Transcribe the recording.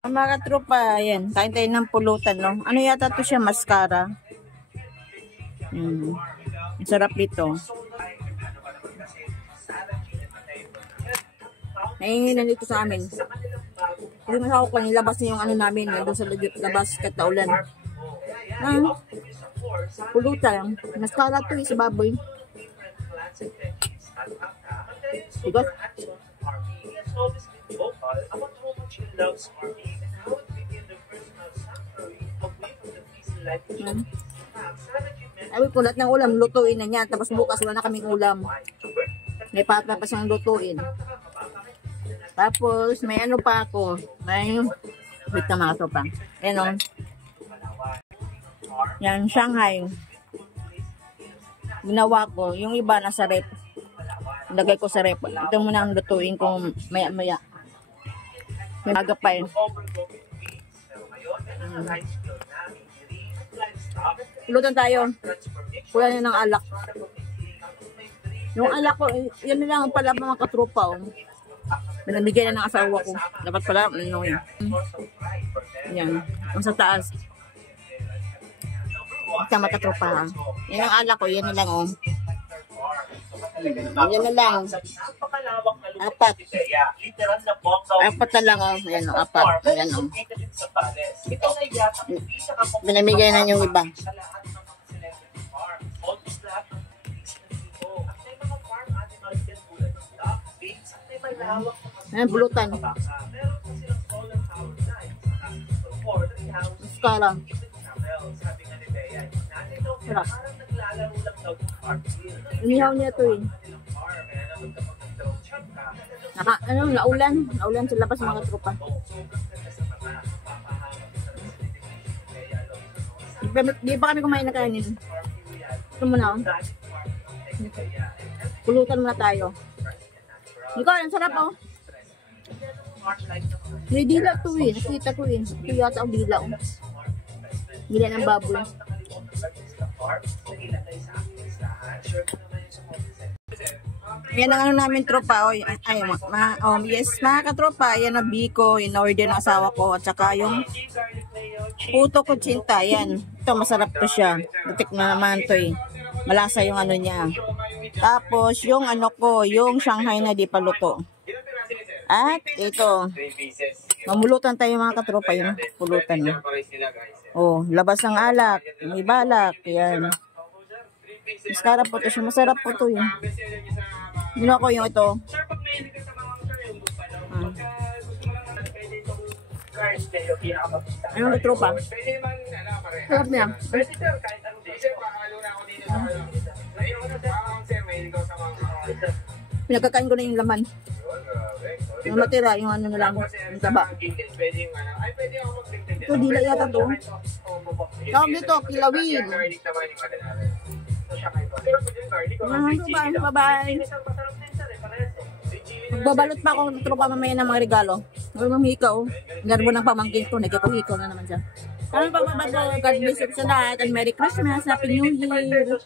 Ang mga tropa, ayan, kain tayo ng pulutan, no? Ano yata to siya, mascara. Ang sarap dito. Nahinginan dito sa amin. Hindi masakot ko, nilabas niya yung ano namin, nandun sa labas kataulan. Pulutan, mascara to sa baboy. Diba? Ay, kulat ng ulam, lutuin na niya. Tapos bukas wala na kaming ulam. May pata pa siyang lutuin. Tapos, may ano pa ako. May, wait na mga tropa. Ayan o. Yan, Shanghai. Ginawa ko. Yung iba nasa rep. Lagay ko sa rep. Ito muna ang lutuin kung maya-maya. May maga pa eh. Lutan tayo. Kuya niya ng alak. Yung alak ko, yan lang pala mga katropa. Oh. Pinamigay na ng asawa ko. Dapat pala, ano yun. Yan. Ang sa taas. Ito mga katropa. Yan ang alak ko, yan na lang oh. Yan na lang. Apat. Apat na lang oh. Ayan oh, apat. Ayan oh. Binamigay na yung iba. Ayan, bulutan. Mascara. Sarap. Inihaw niya ito eh. Naulan. Naulan sa labas mga tropa. Di ba kami kumain na kanin? Ito muna oh. Pulutan muna tayo. Ikaw, ang sarap oh. May dila to eh. Nakita ko eh. Ito yata ang dila oh. Dila ng baboy. Yan ang ano namin tropa. Oh. Yes, mga katropa. Yan ang biko. In-order ng asawa ko. At saka yung puto ko chinta. Yan. Ito masarap to siya. Butik na naman to eh. Malasa yung ano niya. Tapos yung ano ko. Yung Shanghai na di paluto. At ito. Mamulutan tayo mga katropa. Yung pulutan. Oh, labas ng alak. May balak. Yan. Masarap po to siya. Masarap po to yun. Ginawa ko yung ito. Anong tropa? Sarap niya. Pinagkakain ko na yung laman. Yung matira, yung ano na lang. Yung taba. Ito, dila yata to. Tawag dito, kilawin. Bye-bye. Magbabalot pa ako ng tropa mamaya ng mga regalo. Mamahikaw. Garbo ng pamangkin ko. Nagkakahikaw na naman siya. Kami pagbabago. God bless you sa lahat. And Merry Christmas. Happy New Year.